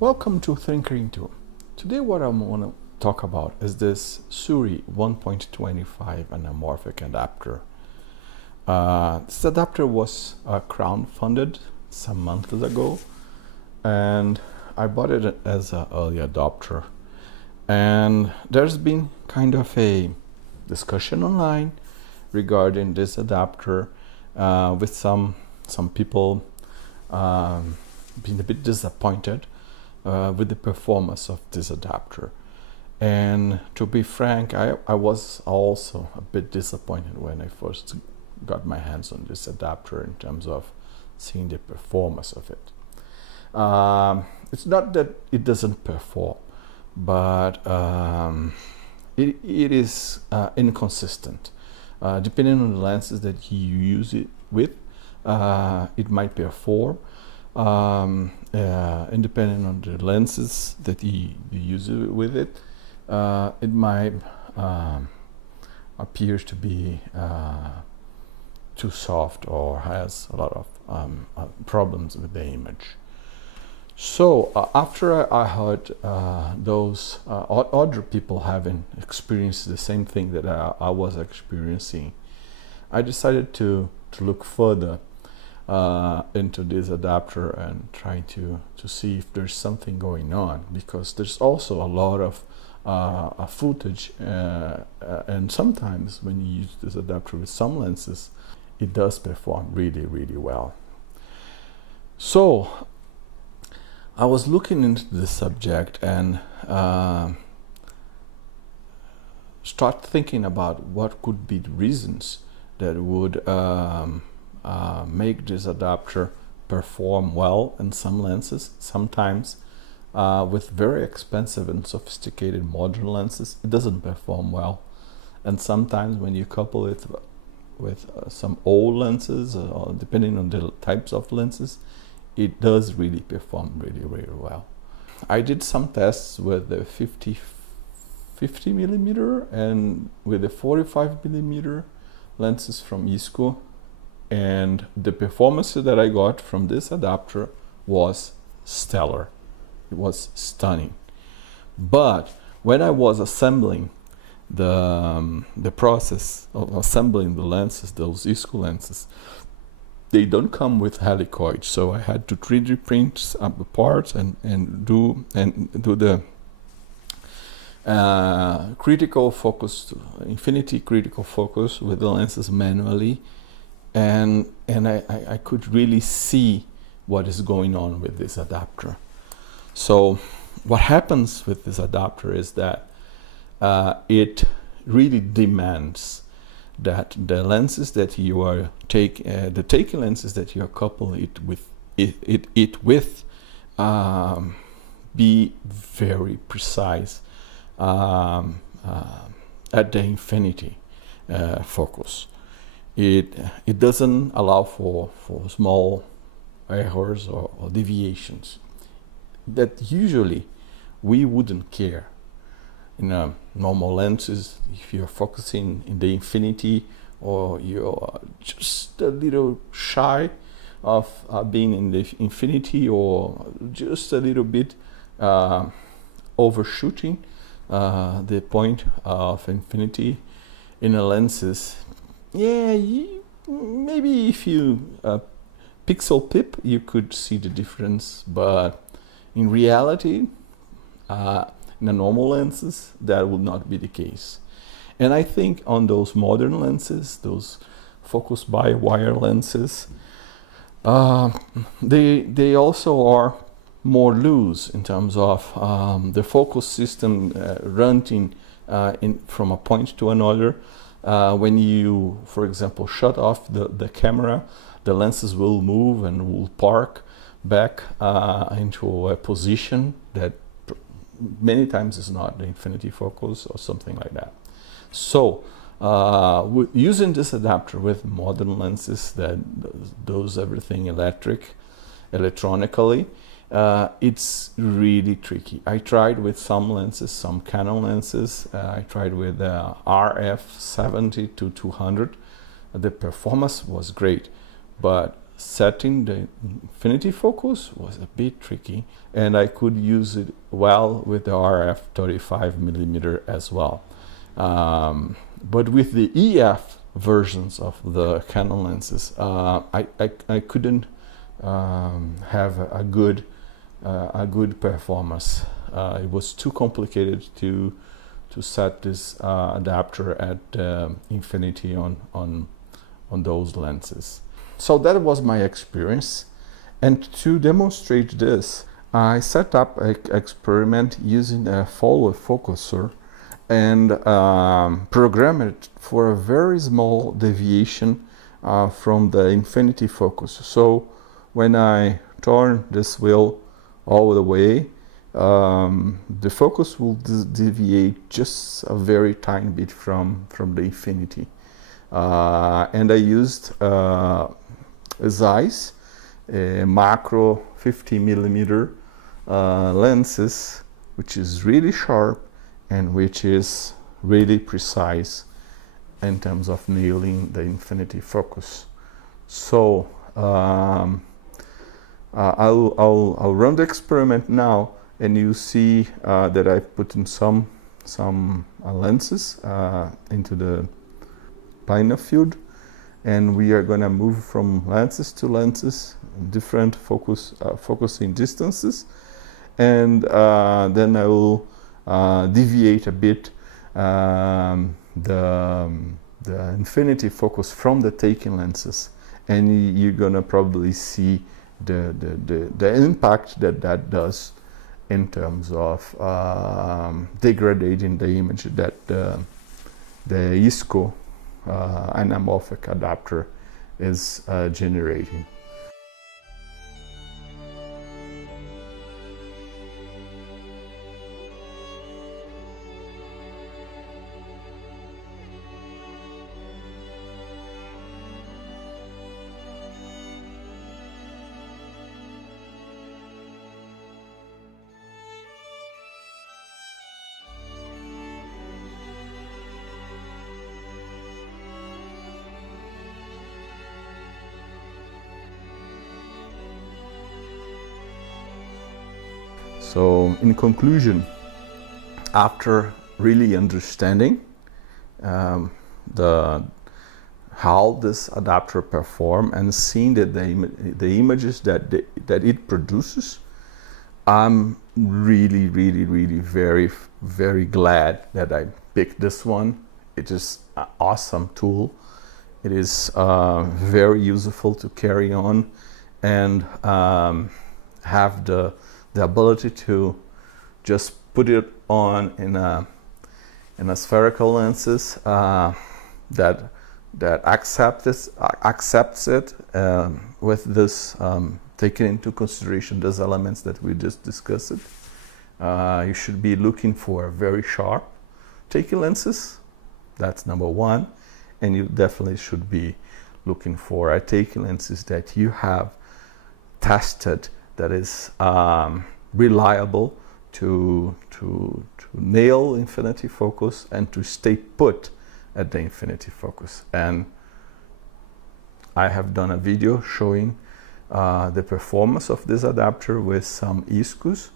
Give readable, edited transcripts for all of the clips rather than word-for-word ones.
Welcome to Thinking Tool. Today what I want to talk about is this Sirui 1.25 anamorphic adapter. This adapter was crowdfunded some months ago, and I bought it as an early adopter. And there's been kind of a discussion online regarding this adapter, with some people being a bit disappointed with the performance of this adapter. And to be frank, I was also a bit disappointed when I first got my hands on this adapter in terms of seeing the performance of it. It's not that it doesn't perform, but it is inconsistent. Depending on the lenses that you use it with, it might perform. Independent on the lenses that you use it with it, it might appear to be too soft or has a lot of problems with the image. So after I heard those other people having experienced the same thing that I was experiencing, I decided to look further into this adapter and try to see if there's something going on, because there's also a lot of footage, and sometimes when you use this adapter with some lenses, it does perform really well. So I was looking into this subject and start thinking about what could be the reasons that would make this adapter perform well in some lenses. Sometimes with very expensive and sophisticated modern lenses, it doesn't perform well, and sometimes when you couple it with some old lenses, or depending on the types of lenses, it does really perform really well. I did some tests with the 50 millimeter and with the 45 millimeter lenses from ISCO, and the performance that I got from this adapter was stellar. It was stunning. But when I was assembling the process of assembling the lenses, those ISCO lenses, they don't come with helicoid, so I had to 3D print up the parts and do the critical focus, infinity critical focus with the lenses manually. And I could really see what is going on with this adapter. So what happens with this adapter is that it really demands that the lenses that you are the taking lenses that you are coupling it with, be very precise at the infinity focus. It doesn't allow for small errors or deviations that usually we wouldn't care. In normal lenses, if you're focusing in the infinity, or you're just a little shy of being in the infinity, or just a little bit overshooting the point of infinity in the lenses, yeah, maybe if you pixel pip, you could see the difference, but in reality, in the normal lenses, that would not be the case. And I think on those modern lenses, those focus by wire lenses, they also are more loose in terms of the focus system running from a point to another. When you, for example, shut off the camera, the lenses will move and will park back into a position that many times is not the infinity focus or something like that. So using this adapter with modern lenses that does everything electronically, it's really tricky. I tried with some lenses, some Canon lenses. I tried with RF 70 to 200. The performance was great, but setting the infinity focus was a bit tricky, and I could use it well with the RF 35mm as well. But with the EF versions of the Canon lenses, I couldn't have a good performance. It was too complicated to set this adapter at infinity on those lenses. So that was my experience, and to demonstrate this, I set up an experiment using a follow focuser and program it for a very small deviation from the infinity focus. So when I turn this wheel all the way, the focus will deviate just a very tiny bit from the infinity. And I used Zeiss macro 50mm lenses, which is really sharp and which is really precise in terms of nailing the infinity focus. So I'll run the experiment now, and you see that I've put in some lenses into the planar field, and we are going to move from lenses to lenses, different focusing distances, and then I will deviate a bit the infinity focus from the taking lenses, and you're going to probably see the impact that does in terms of degrading the image that the ISCO anamorphic adapter is generating. So in conclusion, after really understanding how this adapter performs and seeing that the images that it produces, I'm really very glad that I picked this one. It is an awesome tool. It is very useful to carry on and have the ability to just put it on in a spherical lenses that accepts it with this taking into consideration those elements that we just discussed. You should be looking for very sharp taking lenses. That's number one, and you definitely should be looking for taking lenses that you have tested, that is reliable to nail infinity focus and to stay put at the infinity focus. And I have done a video showing the performance of this adapter with some ISCOs,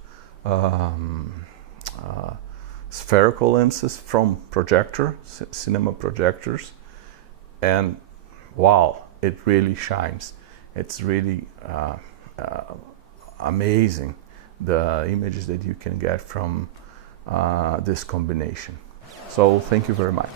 spherical lenses from cinema projectors, and wow, it really shines. It's really amazing, the images that you can get from this combination. So thank you very much.